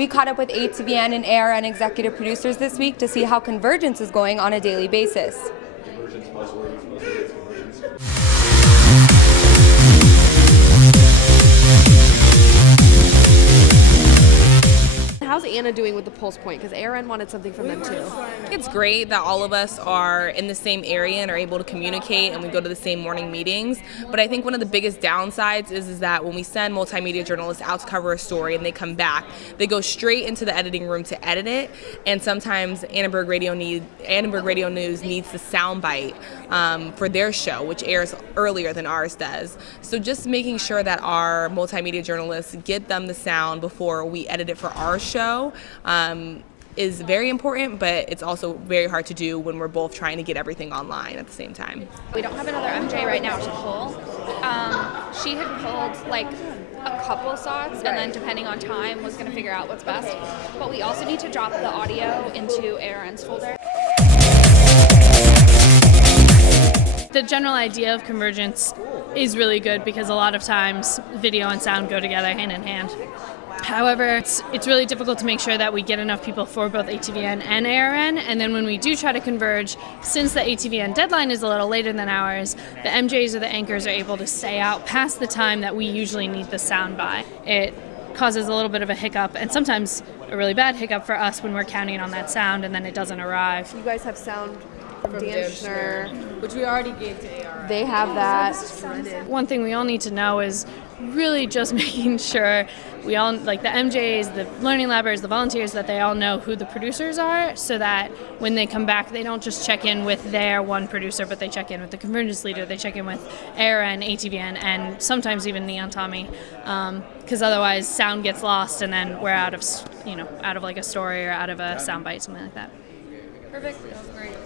We caught up with ATVN and ARN executive producers this week to see how convergence is going on a daily basis. Convergence buzzwords, convergence. How's Anna doing with the Pulse Point? Because ARN wanted something from them too. It's great that all of us are in the same area and are able to communicate, and we go to the same morning meetings. But I think one of the biggest downsides is that when we send multimedia journalists out to cover a story and they come back, they go straight into the editing room to edit it. And sometimes Annenberg Radio News needs the soundbite for their show, which airs earlier than ours does. So just making sure that our multimedia journalists get them the sound before we edit it for our show is very important, but it's also very hard to do when we're both trying to get everything online at the same time. We don't have another MJ right now to pull. She had pulled like a couple thoughts, and then depending on time was going to figure out what's best. But we also need to drop the audio into ARN's folder. The general idea of convergence is really good because a lot of times video and sound go together hand in hand. However, it's really difficult to make sure that we get enough people for both ATVN and ARN, and then when we do try to converge, since the ATVN deadline is a little later than ours, the MJs or the anchors are able to stay out past the time that we usually need the sound by. It causes a little bit of a hiccup, and sometimes a really bad hiccup for us when we're counting on that sound and then it doesn't arrive. You guys have sound from Dan Schnur, which we already gave to ARN. They have that. One thing we all need to know is really just making sure we all, like the MJs, the learning labbers, the volunteers, that they all know who the producers are, so that when they come back, they don't just check in with their one producer, but they check in with the convergence leader, they check in with ARN, ATVN, and sometimes even Neon Tommy, because otherwise sound gets lost and then we're out of like a story or out of a soundbite, something like that. Perfect. That was great.